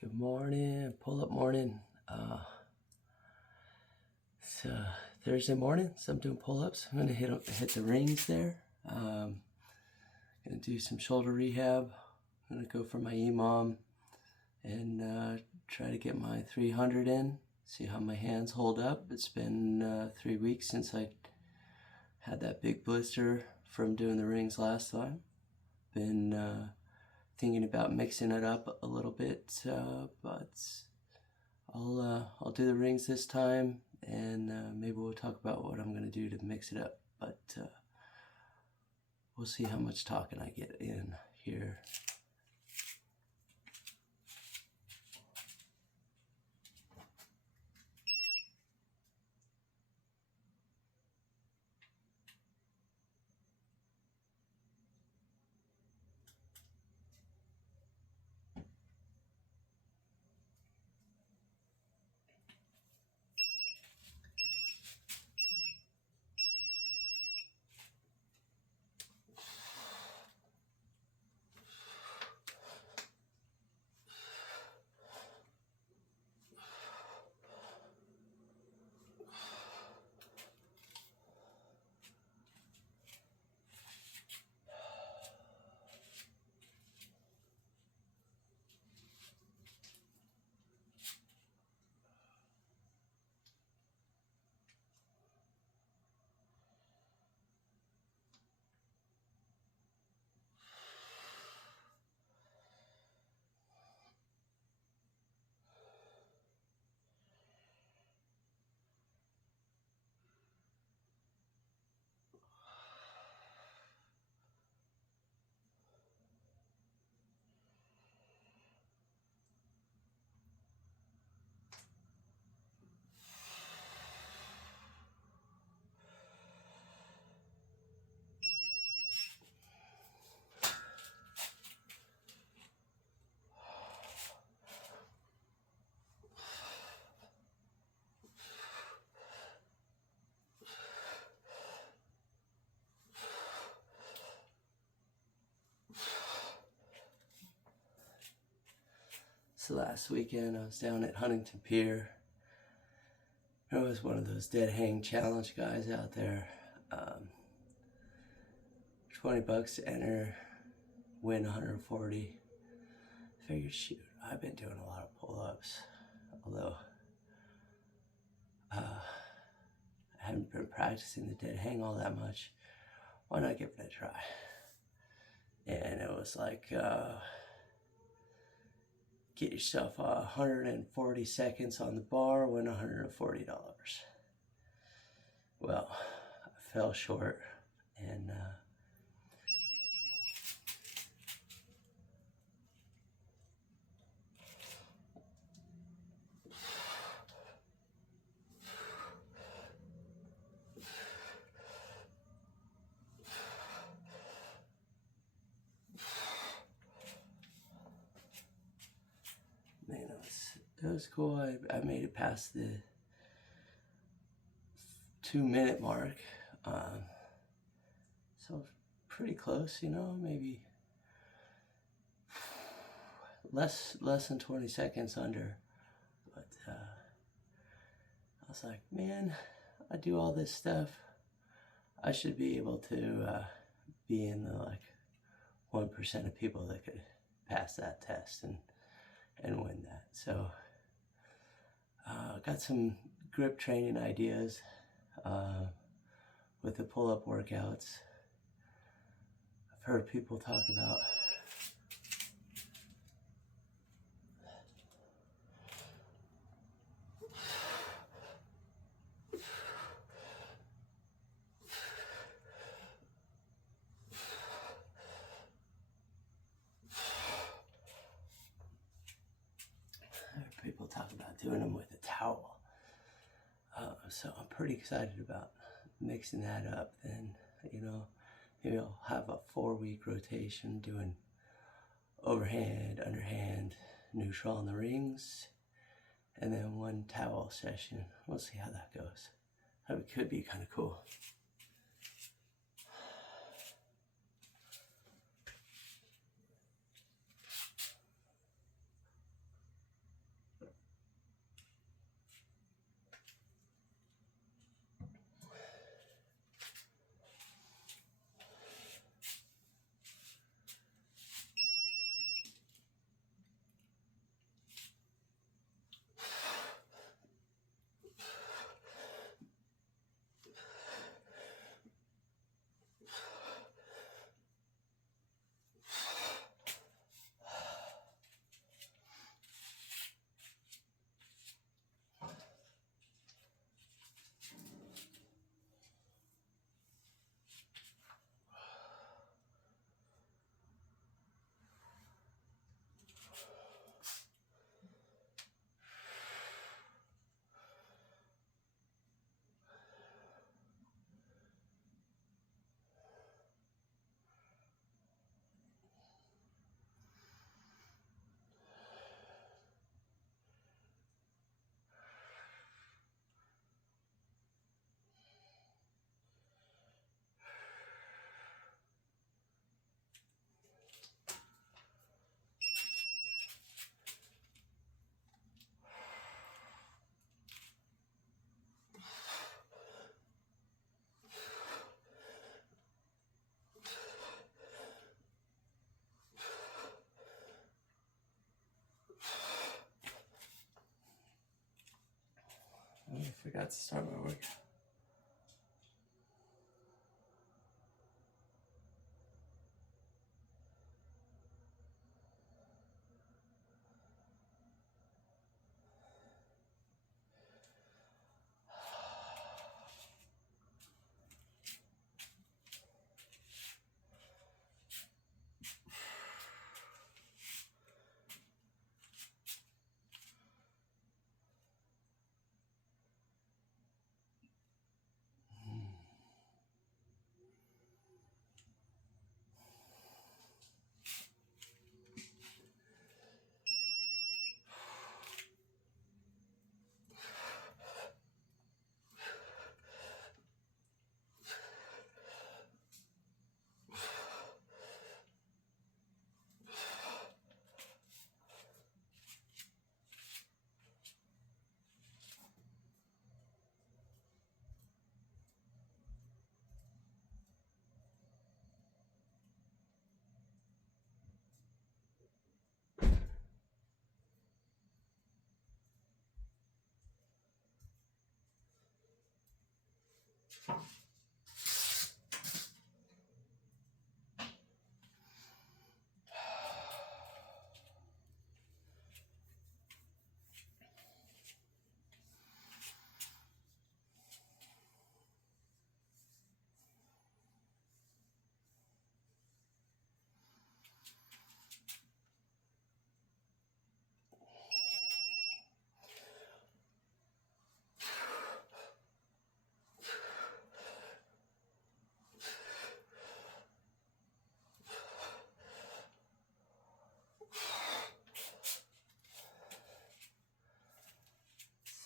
Good morning, pull-up morning. It's Thursday morning, so I'm doing pull-ups. I'm gonna hit the rings there. Gonna do some shoulder rehab. I'm gonna go for my EMOM and try to get my 300 in. See how my hands hold up. It's been 3 weeks since I had that big blister from doing the rings last time. Been thinking about mixing it up a little bit, but I'll do the rings this time, and maybe we'll talk about what I'm gonna do to mix it up. But we'll see how much talking I get in here. So last weekend I was down at Huntington Pier. I was one of those dead hang challenge guys out there. $20 to enter, win 140. Figured, shoot, I've been doing a lot of pull-ups, although I haven't been practicing the dead hang all that much. Why not give it a try? And it was like, get yourself 140 seconds on the bar, win $140. Well, I fell short, and man, it was cool. I made it past the 2-minute mark, so pretty close, you know, maybe less than 20 seconds under. But I was like, man, I do all this stuff. I should be able to be in the like 1% of people that could pass that test and win that. So got some grip training ideas with the pull-up workouts. I've heard people talk about doing them with a towel. So I'm pretty excited about mixing that up. Then, you know, maybe I'll have a 4-week rotation doing overhand, underhand, neutral on the rings, and then 1 towel session. We'll see how that goes. That could be kind of cool. Got to start my workout.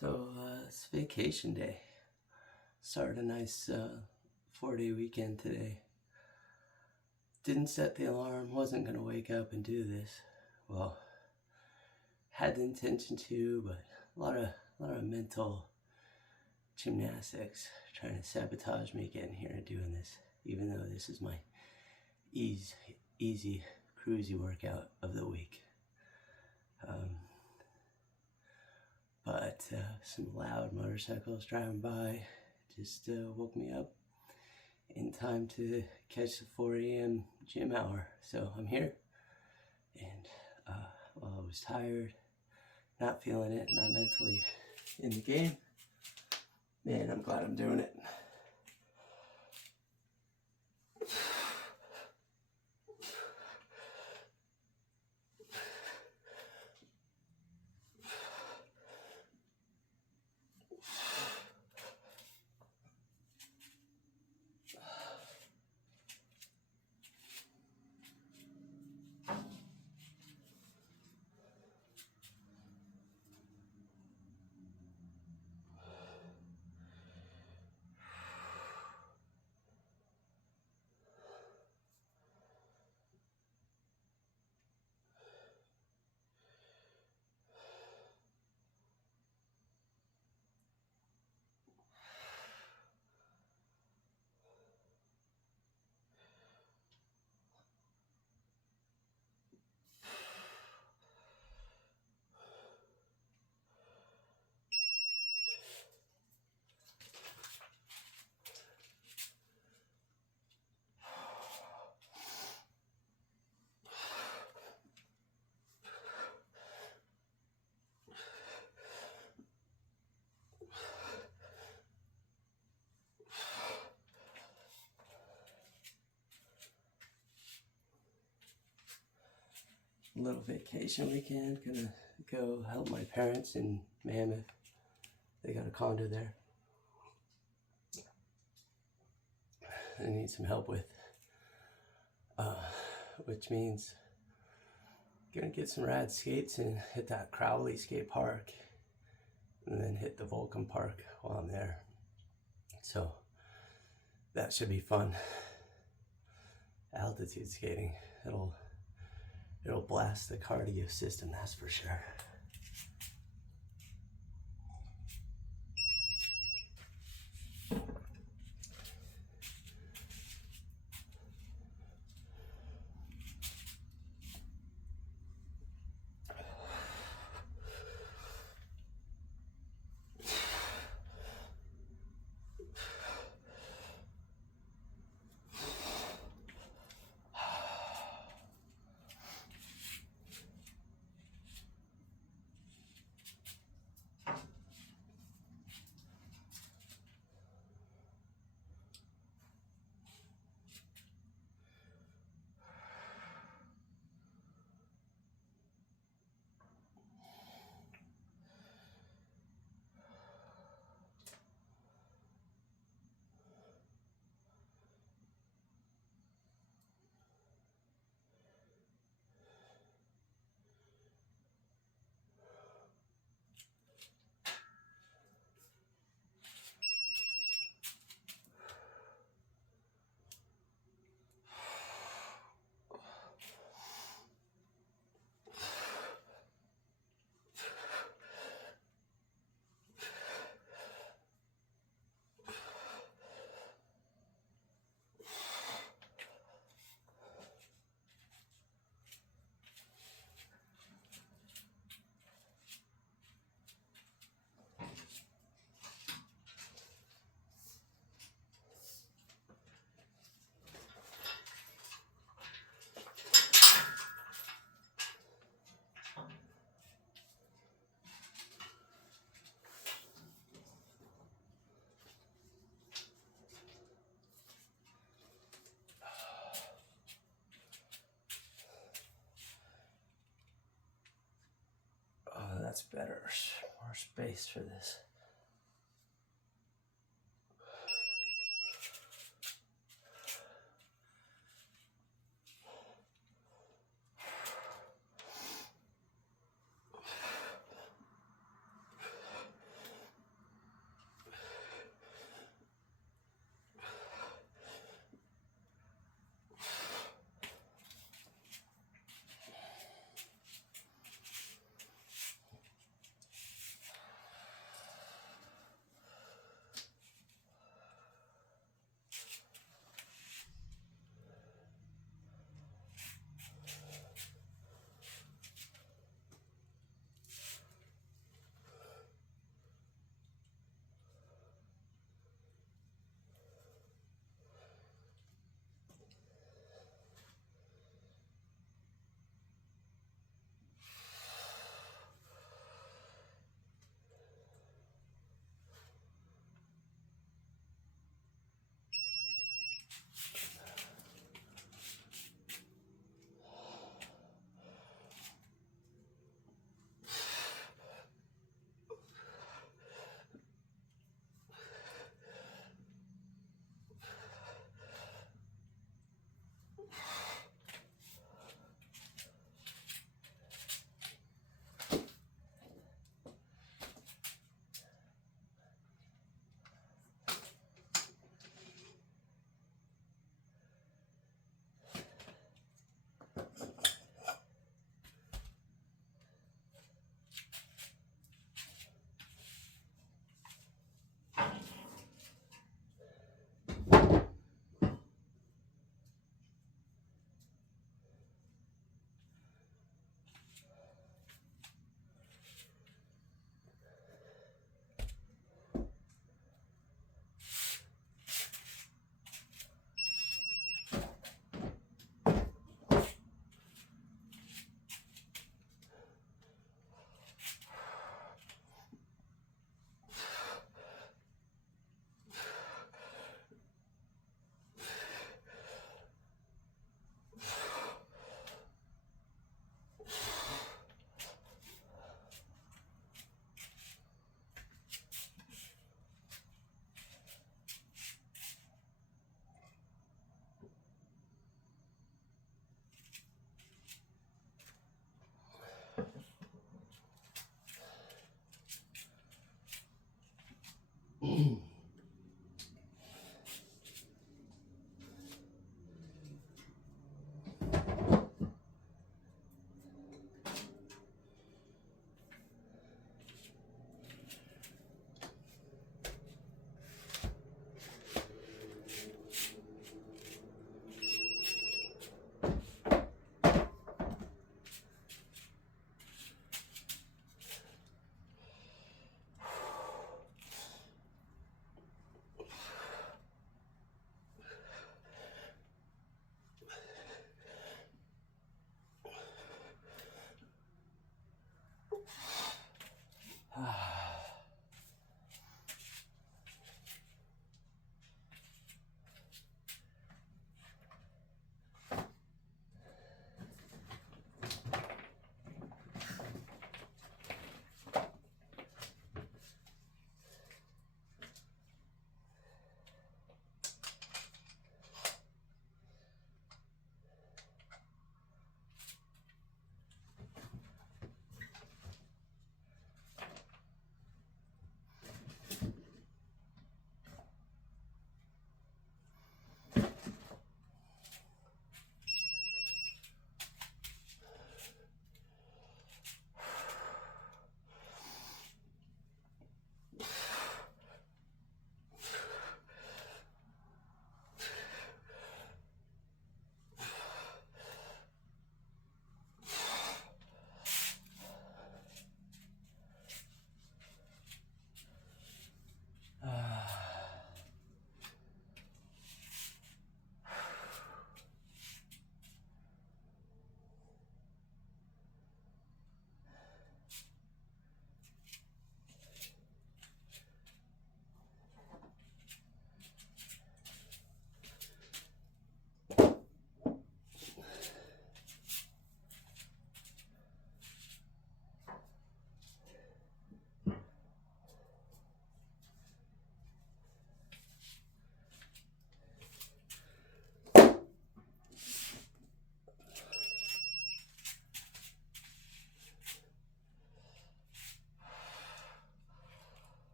So it's vacation day. Started a nice 4-day weekend today. Didn't set the alarm, wasn't gonna wake up and do this. Well, had the intention to, but a lot of mental gymnastics trying to sabotage me getting here and doing this, even though this is my easy, cruisy workout of the week. But some loud motorcycles driving by just woke me up in time to catch the 4 a.m. gym hour. So I'm here, and while I was tired, not feeling it, not mentally in the game, man, I'm glad I'm doing it. Little vacation weekend, gonna go help my parents in Mammoth. They got a condo there. I need some help with, which means gonna get some rad skates and hit that Crowley skate park, and then hit the Vulcan Park while I'm there. So that should be fun. Altitude skating, it'll blast the cardio system, that's for sure. That's better. More space for this.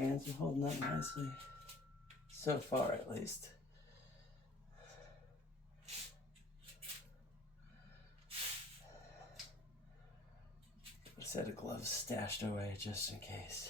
Hands are holding up nicely. So far, at least. A set of gloves stashed away just in case.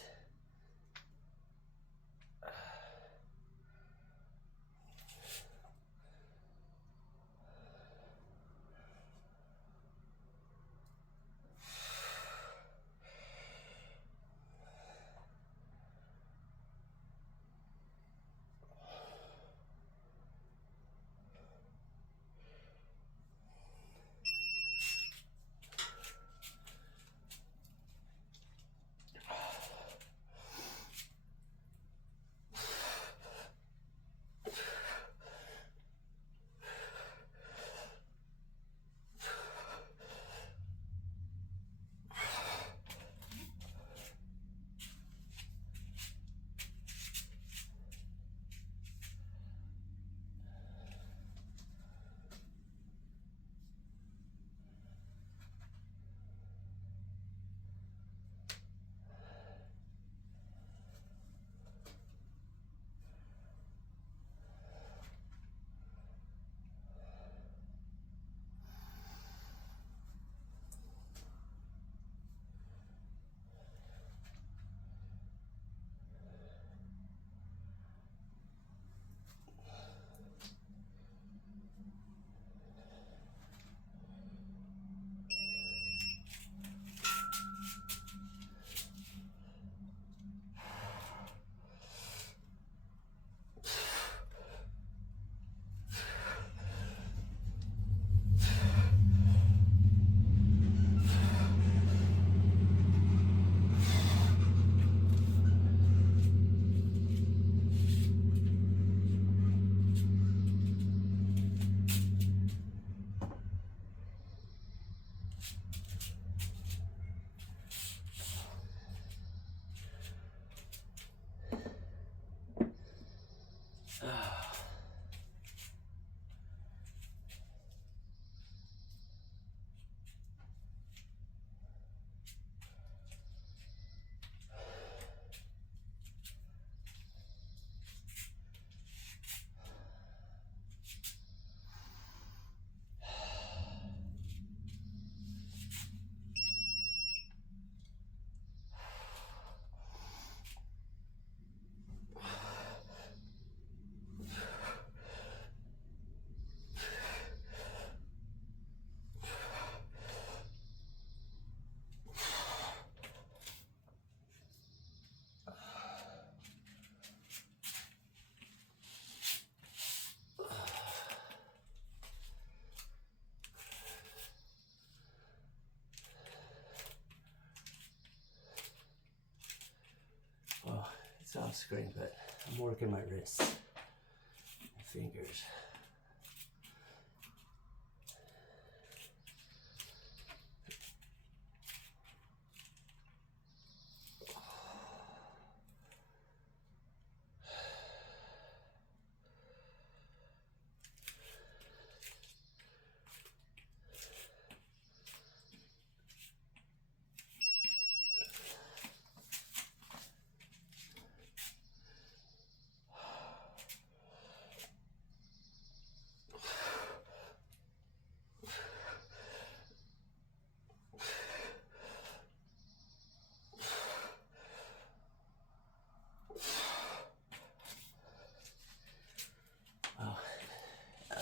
It's off screen, but I'm working my wrists, my fingers.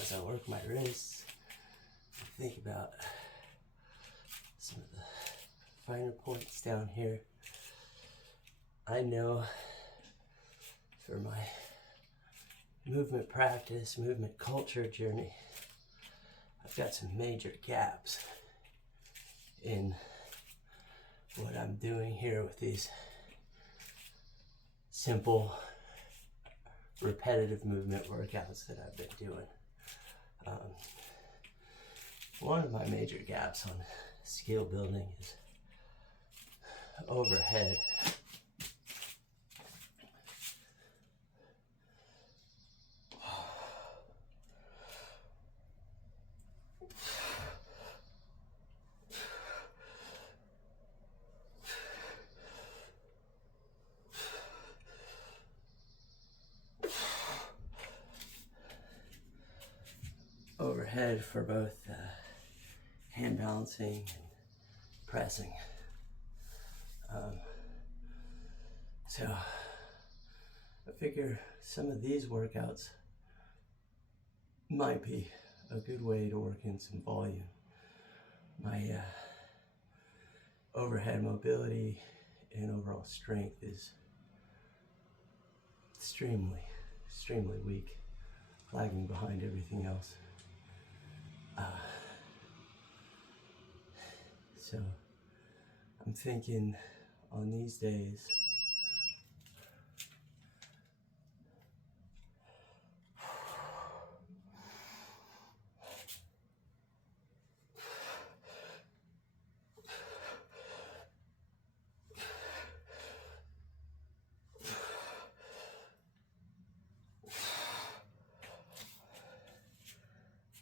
As I work my wrists, I think about some of the finer points down here. I know for my movement practice, movement culture journey, I've got some major gaps in what I'm doing here with these simple, repetitive movement workouts that I've been doing. One of my major gaps on skill building is overhead. good for both hand balancing and pressing. So I figure some of these workouts might be a good way to work in some volume. My overhead mobility and overall strength is extremely weak, lagging behind everything else. So I'm thinking on these days,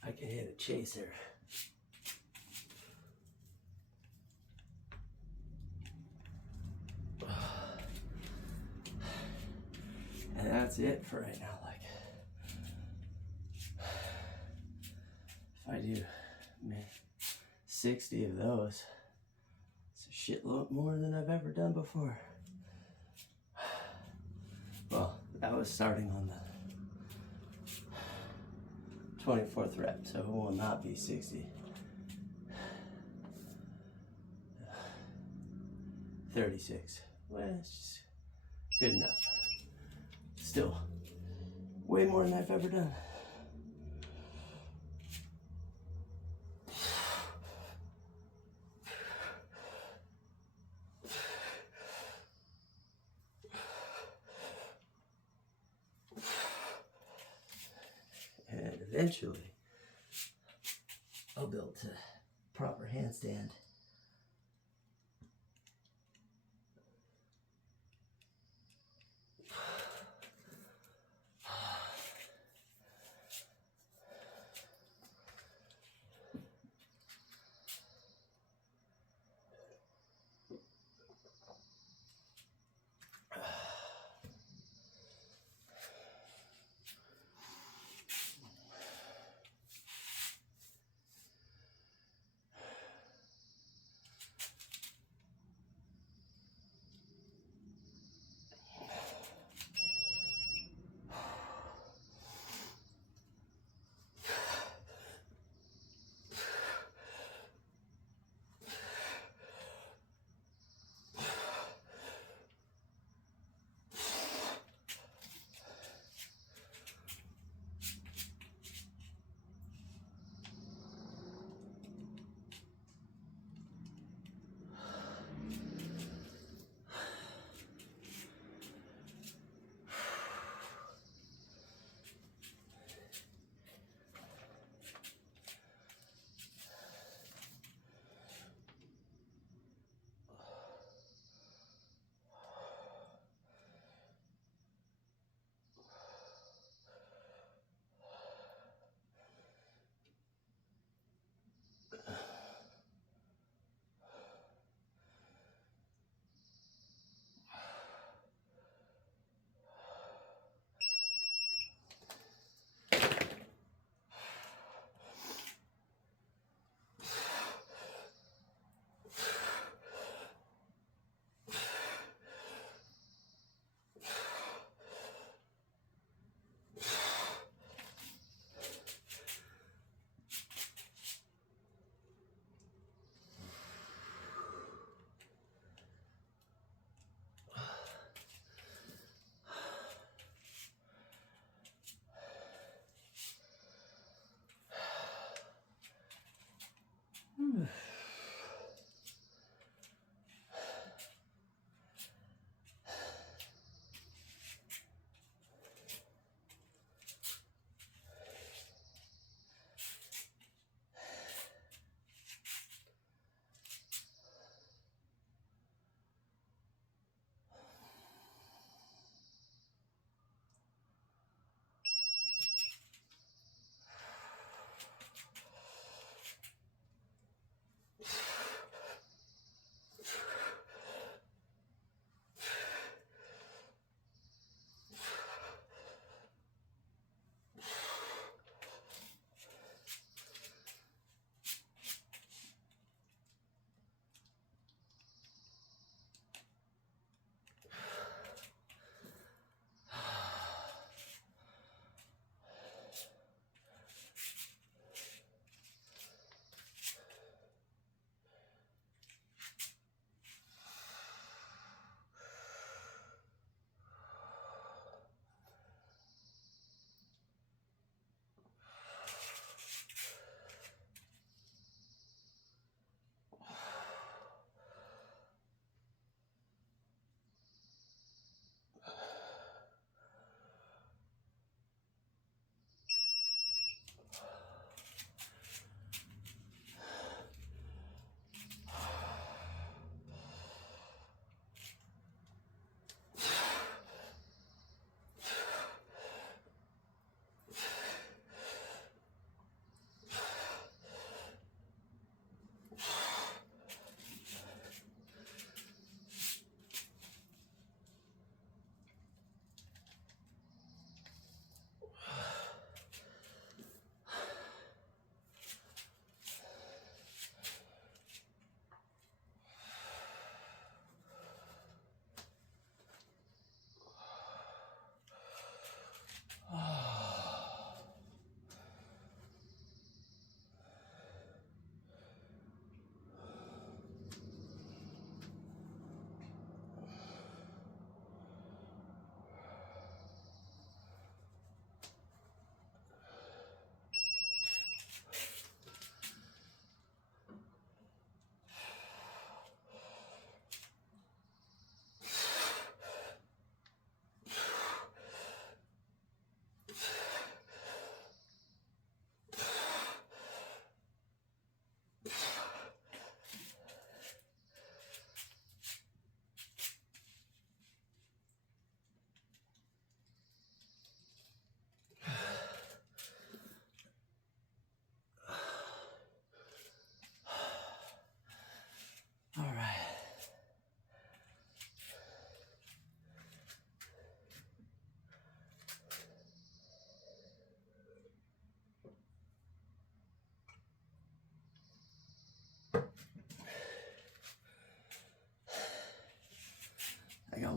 I can hit a chaser. And that's it for right now. Like, if I do 60 of those, it's a shitload more than I've ever done before. Well, that was starting on the 24th rep, so it will not be 60. 36. Well, it's just good enough. Still, way more than I've ever done. And eventually, I'll build to proper handstand.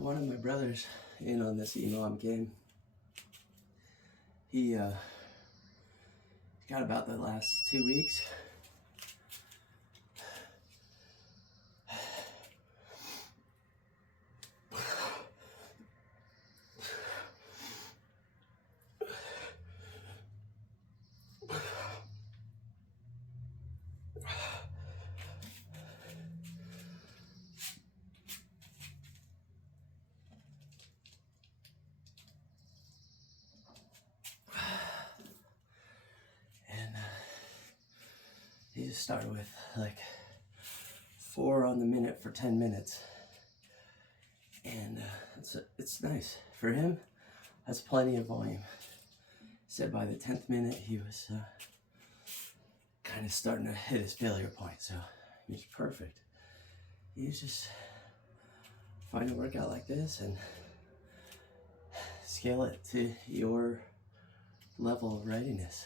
one of my brothers in on this EMOM game. He got about the last 2 weeks. He just started with like 4 on the minute for 10 minutes. And it's nice. For him, that's plenty of volume. He said by the 10th minute, he was kind of starting to hit his failure point. So he was perfect. You just find a workout like this and scale it to your level of readiness.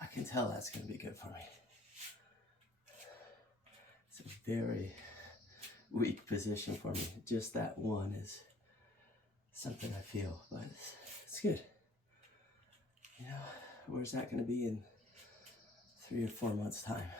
I can tell that's going to be good for me. It's a very weak position for me. Just that one is something I feel, but it's good. You know, where's that going to be in 3 or 4 months' time?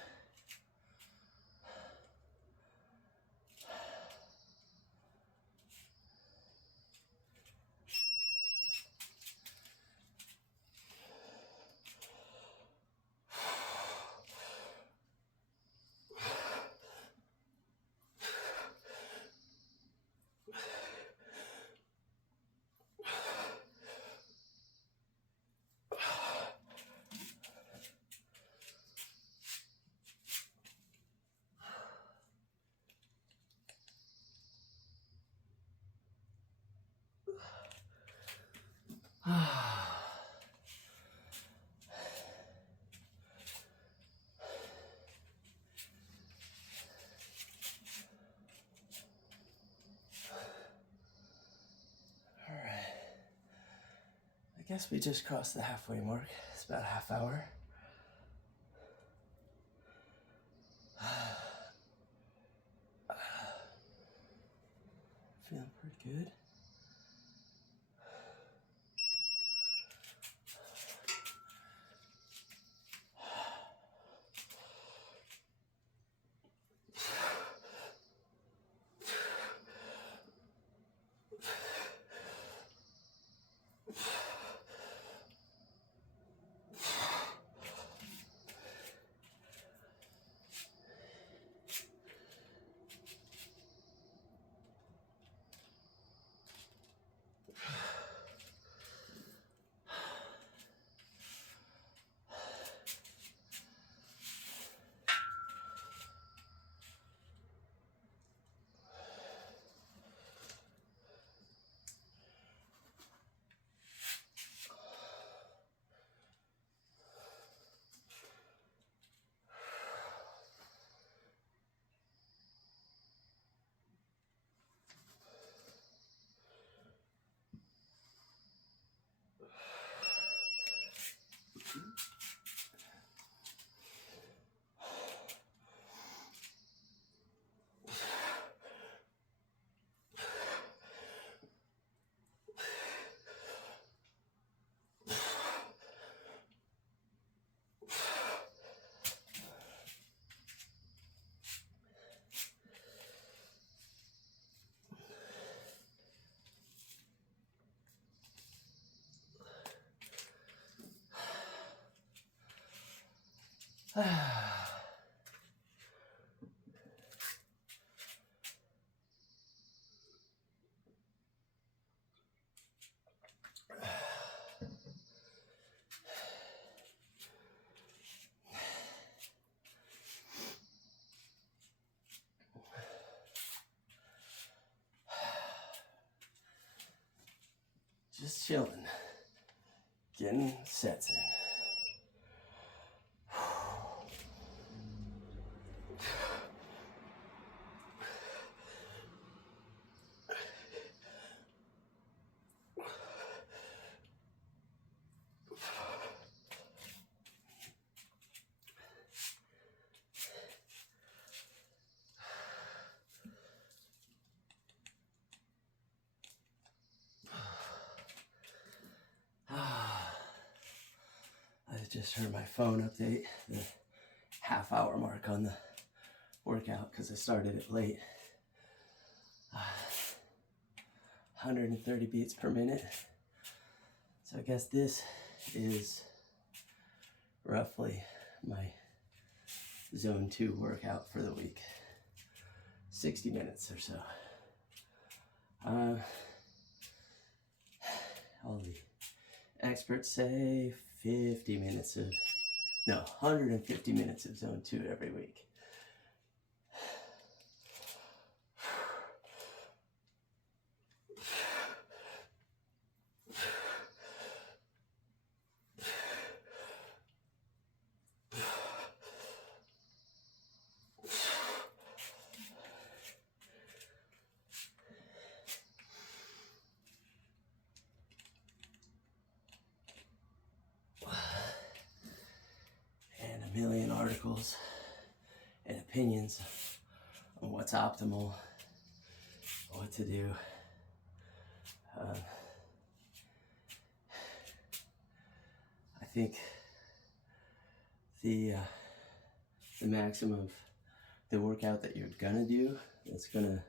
I guess we just crossed the halfway mark. It's about a half hour. Feeling pretty good. just chilling, getting sets in. I just heard my phone update the half-hour mark on the workout because I started it late. 130 beats per minute. So I guess this is roughly my zone 2 workout for the week. 60 minutes or so. All the experts say 150 minutes of zone 2 every week. And a million articles and opinions on what's optimal, what to do. I think the maximum of the workout that you're gonna do that's gonna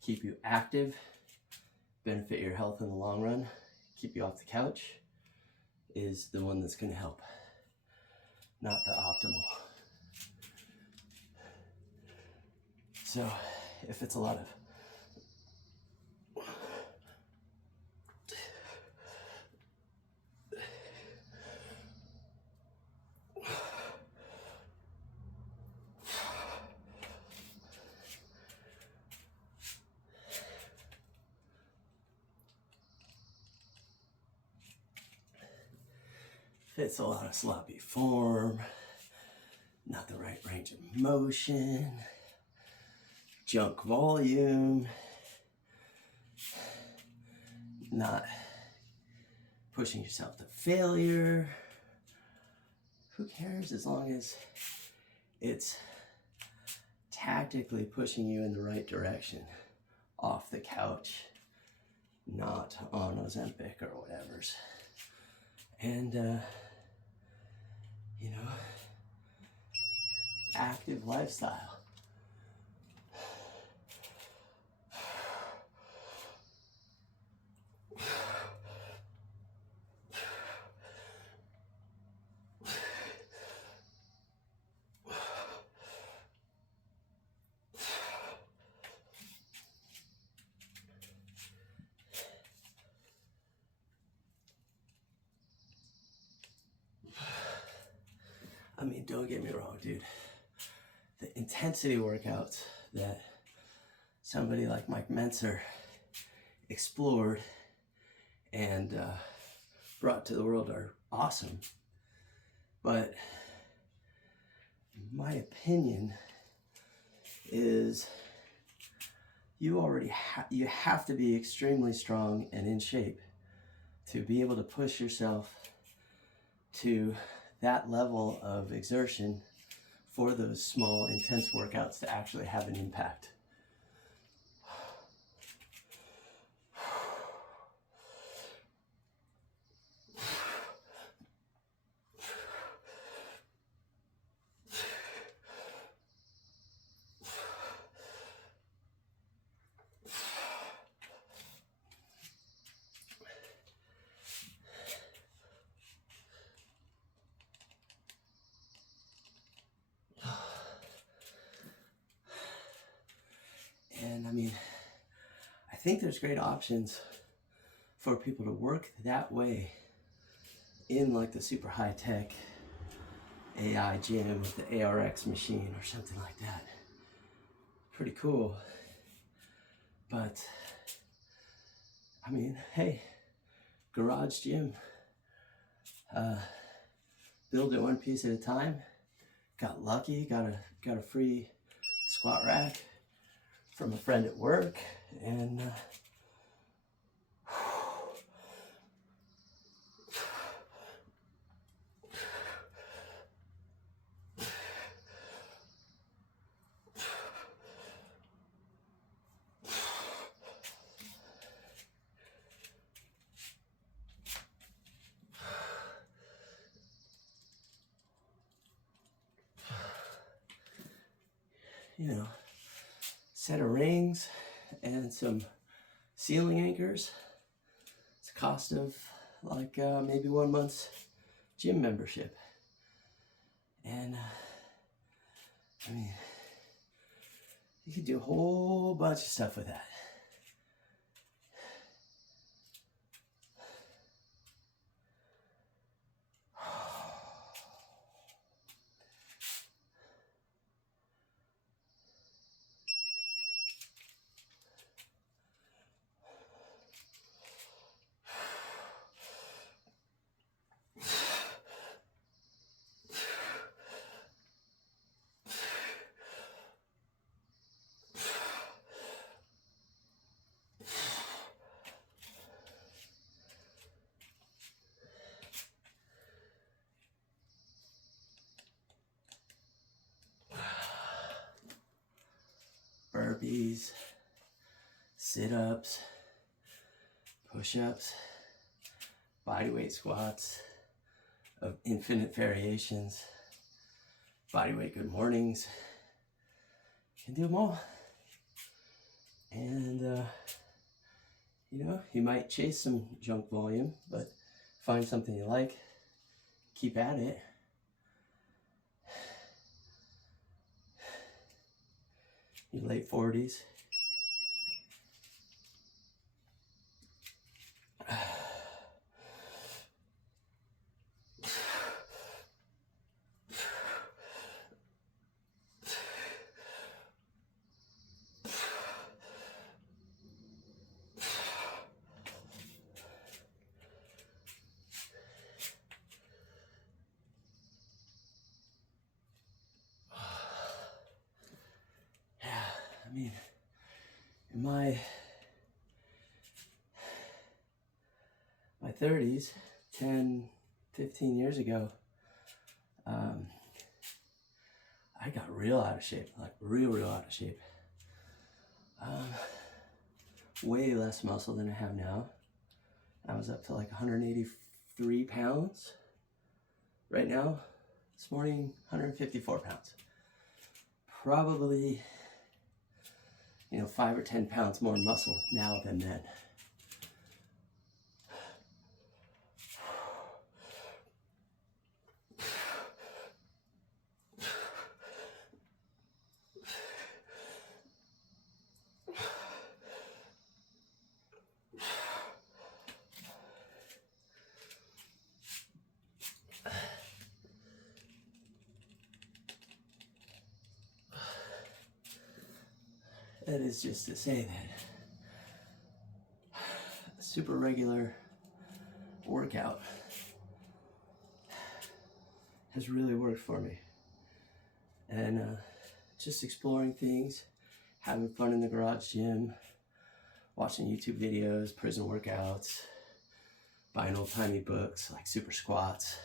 keep you active, benefit your health in the long run, keep you off the couch, is the one that's gonna help, not the optimal. So if it's a lot of it's a lot of sloppy form, not the right range of motion, junk volume, not pushing yourself to failure. Who cares as long as it's tactically pushing you in the right direction, off the couch, not on Ozempic or whatever's. And, you know, active lifestyle. I mean, don't get me wrong, dude. The intensity workouts that somebody like Mike Mentzer explored and brought to the world are awesome. But my opinion is you already you have to be extremely strong and in shape to be able to push yourself to that level of exertion for those small, intense workouts to actually have an impact. And I mean, I think there's great options for people to work that way in like the super high tech AI gym with the ARX machine or something like that. Pretty cool. But I mean, hey, garage gym. Build it one piece at a time. Got lucky, got a free squat rack from a friend at work, and you know, set of rings and some ceiling anchors. It's a cost of like maybe 1 month's gym membership. And I mean, you could do a whole bunch of stuff with that. Burpees, sit-ups, push-ups, bodyweight squats of infinite variations, bodyweight good mornings. You can do them all. And, you know, you might chase some junk volume, but find something you like, keep at it. Your late 40s. I mean, in my 30s, 10, 15 years ago, I got real out of shape, like real out of shape. Way less muscle than I have now. I was up to like 183 pounds. Right now, this morning, 154 pounds. Probably, you know, 5 or 10 pounds more muscle now than then. That is just to say that a super regular workout has really worked for me. And just exploring things, having fun in the garage gym, watching YouTube videos, prison workouts, buying old-timey books like super squats,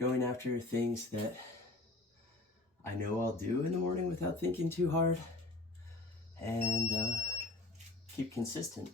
going after things that I know I'll do in the morning without thinking too hard, and keep consistent.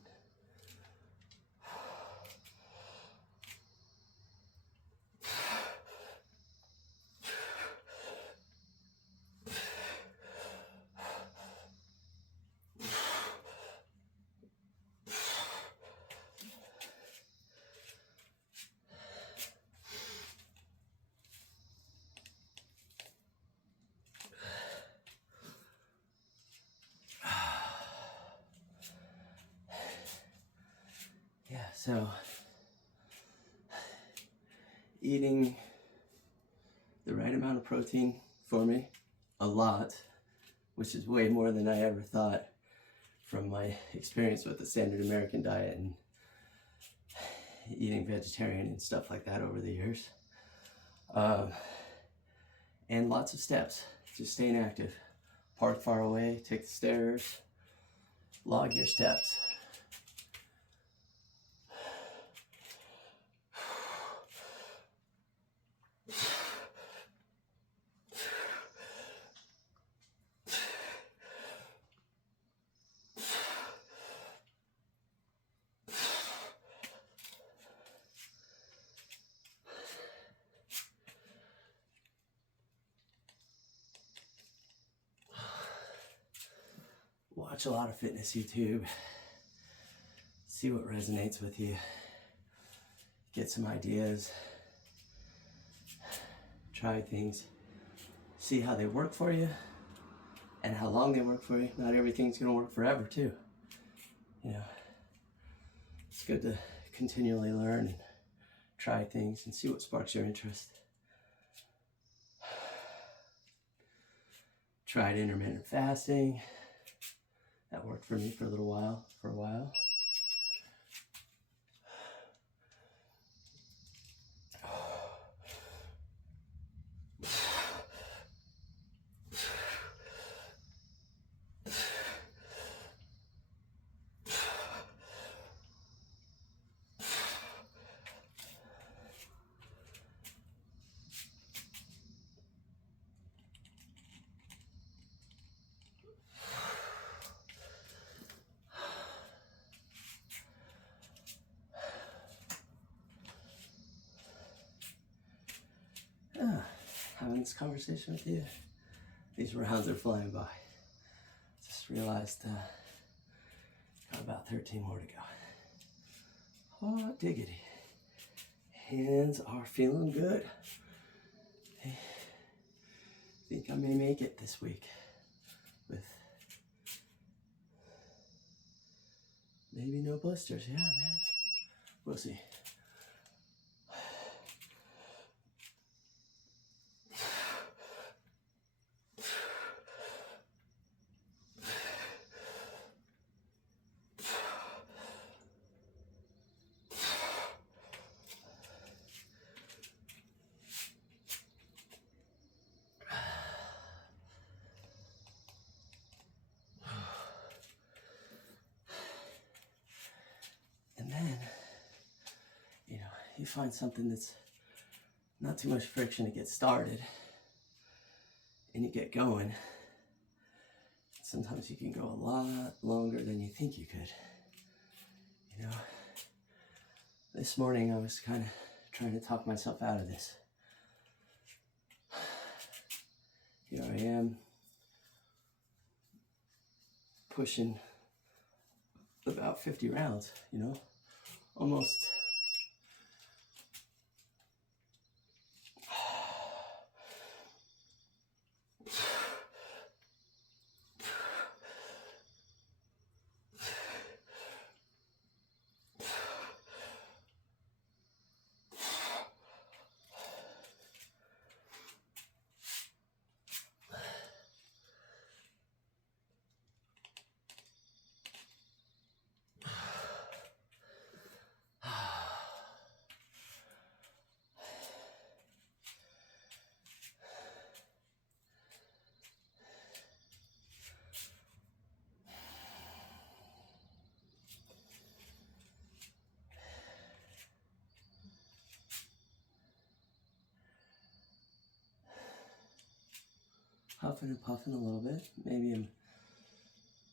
So, eating the right amount of protein for me, a lot, which is way more than I ever thought from my experience with the standard American diet and eating vegetarian and stuff like that over the years. And lots of steps, just staying active. Park far away, take the stairs, log your steps. Watch a lot of fitness YouTube. See what resonates with you. Get some ideas. Try things. See how they work for you and how long they work for you. Not everything's going to work forever too. You know, it's good to continually learn and try things and see what sparks your interest. Tried intermittent fasting. That worked for me for a while. Having this conversation with you, these rounds are flying by. Just realized got about 13 more to go. Oh, diggity. Hands are feeling good. I think I may make it this week with maybe no blisters. Yeah, man. We'll see. And then, you know, you find something that's not too much friction to get started and you get going. Sometimes you can go a lot longer than you think you could. You know, this morning I was kind of trying to talk myself out of this. Here I am, pushing about 50 rounds, you know, almost. Huffing and puffing a little bit. Maybe I'm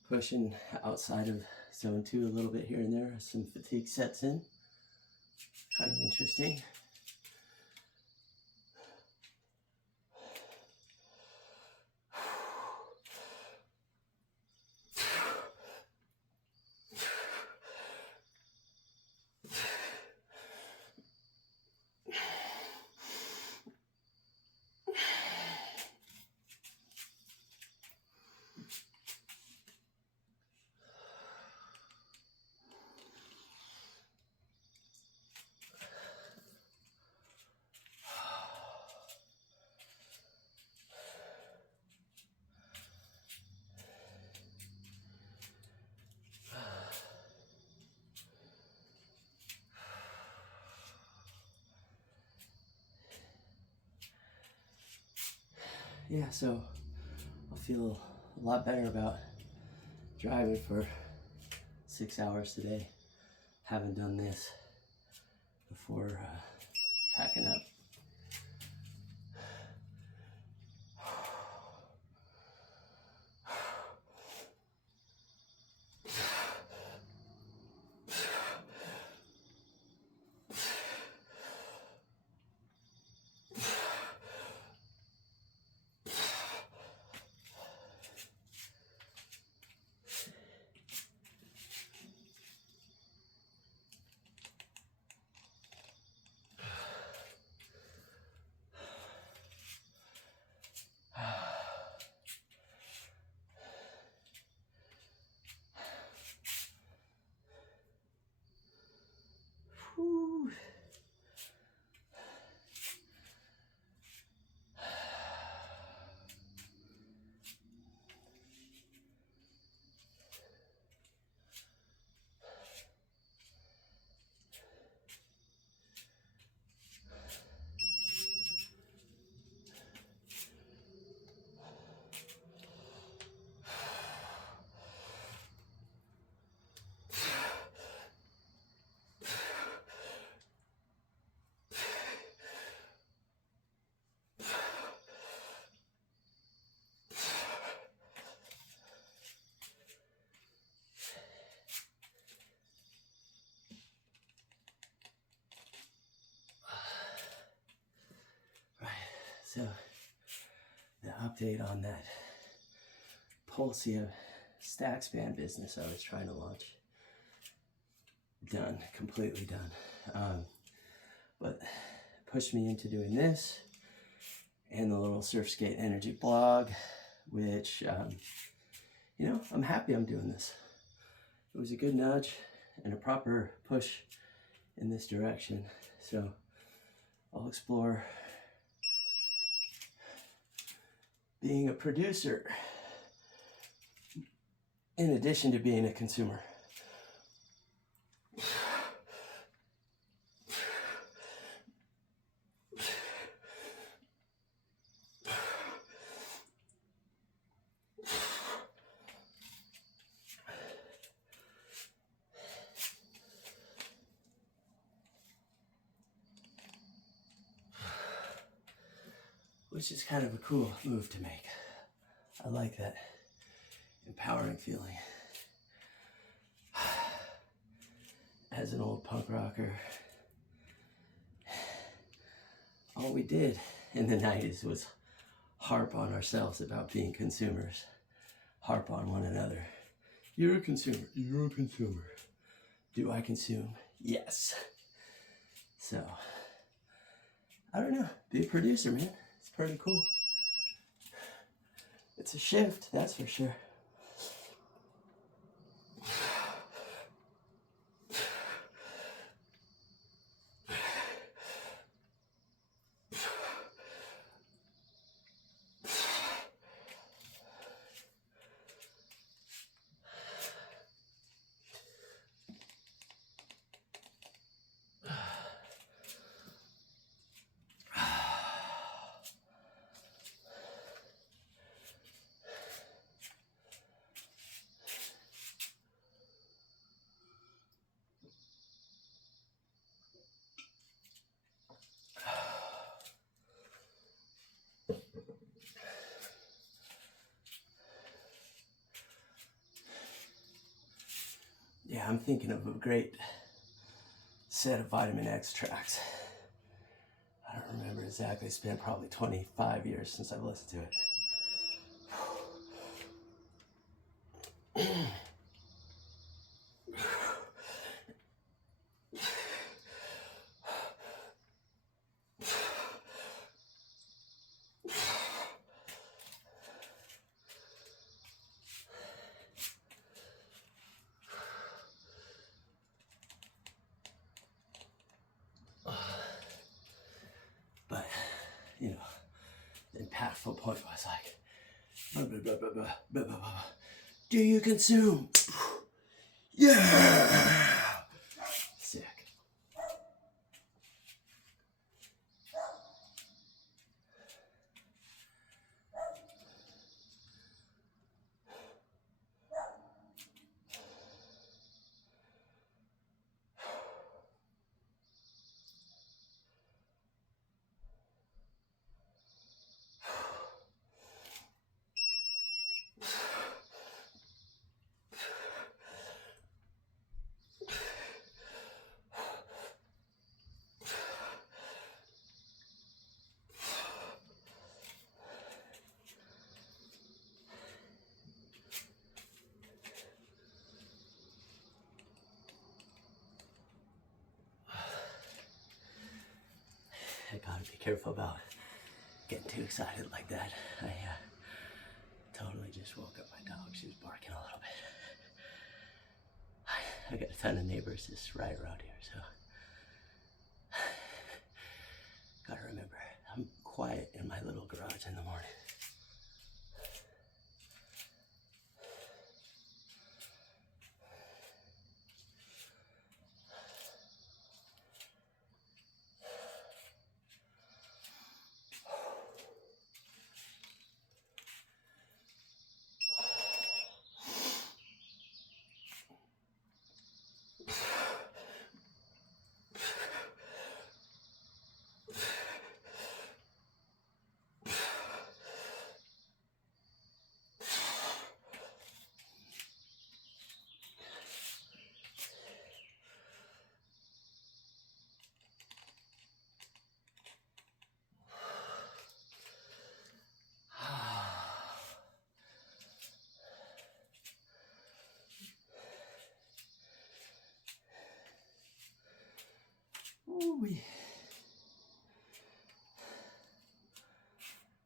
pushing outside of zone 2 a little bit here and there. Some fatigue sets in. Kind of interesting. yeah, so I'll feel a lot better about driving for 6 hours today. Haven't done this before packing up. Whew. So, the update on that Pulsia stack span business I was trying to launch. Done, completely done. But pushed me into doing this and the little Surf Skate Energy blog, which, you know, I'm happy I'm doing this. It was a good nudge and a proper push in this direction. So I'll explore being a producer in addition to being a consumer. Which is kind of a cool move to make. I like that empowering feeling. As an old punk rocker, all we did in the 90s was harp on ourselves about being consumers. Harp on one another. You're a consumer. You're a consumer. Do I consume? Yes. So, I don't know. Be a producer, man. It's pretty cool. It's a shift, that's for sure. Yeah, I'm thinking of a great set of vitamin X tracks. I don't remember exactly. It's been probably 25 years since I've listened to it. But, you know, the impactful point was like, blah, blah, blah, blah, blah, blah, blah, blah. Do you consume? Yeah! Sick. I gotta be careful about getting too excited like that. I totally just woke up my dog. She was barking a little bit. I got a ton of neighbors just right around here, so gotta remember, I'm quiet in my little garage in the morning. Ooh-wee.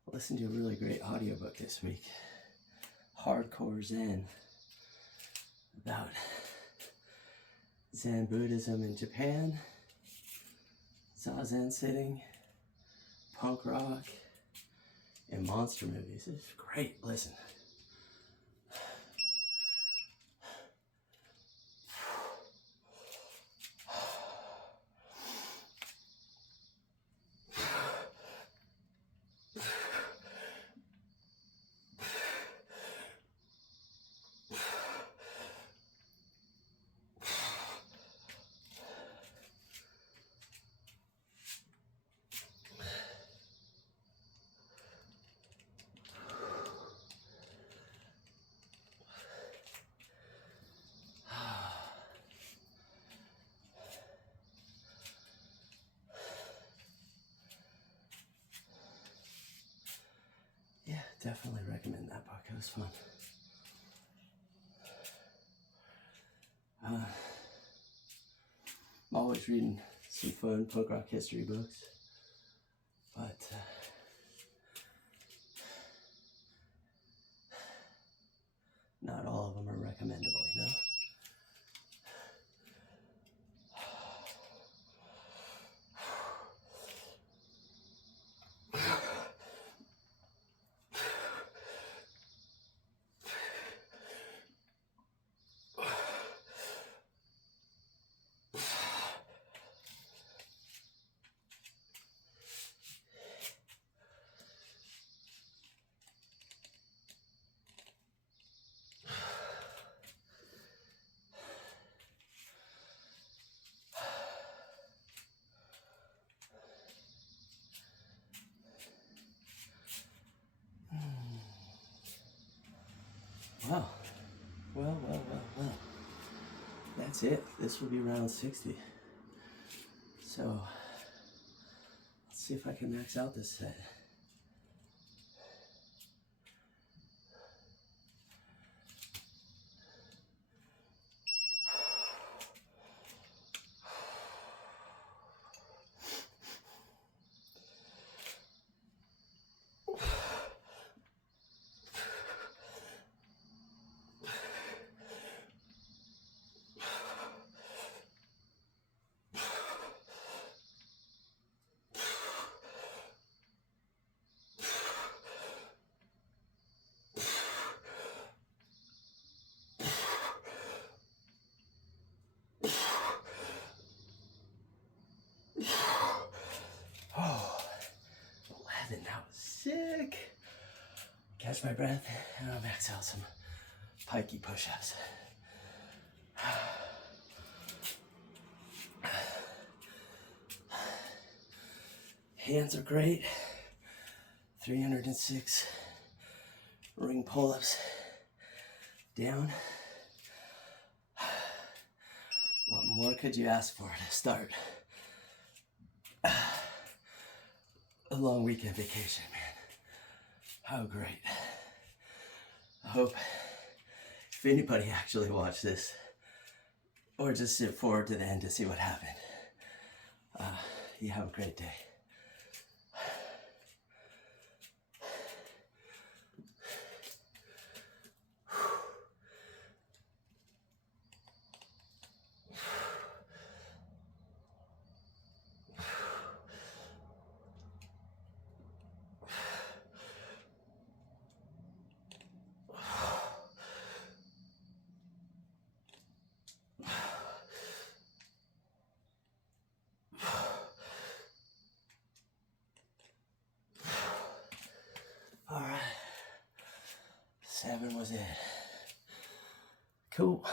I listened to a really great audiobook this week, Hardcore Zen, about Zen Buddhism in Japan, Zazen sitting, punk rock, and monster movies. It's great. Listen. Yeah, definitely recommend that book. It was fun. I'm always reading some fun punk rock history books, but not all of them are recommendable, you know? Wow. Well. That's it. This will be round 60. So, let's see if I can max out this set. Oh, 11, that was sick. Catch my breath, and I'll max out some pikey push-ups. Hands are great. 306 ring pull-ups down. What more could you ask for to start a long weekend vacation, man? How great. I hope if anybody actually watched this or just sit forward to the end to see what happened, you have a great day. was it. Cool.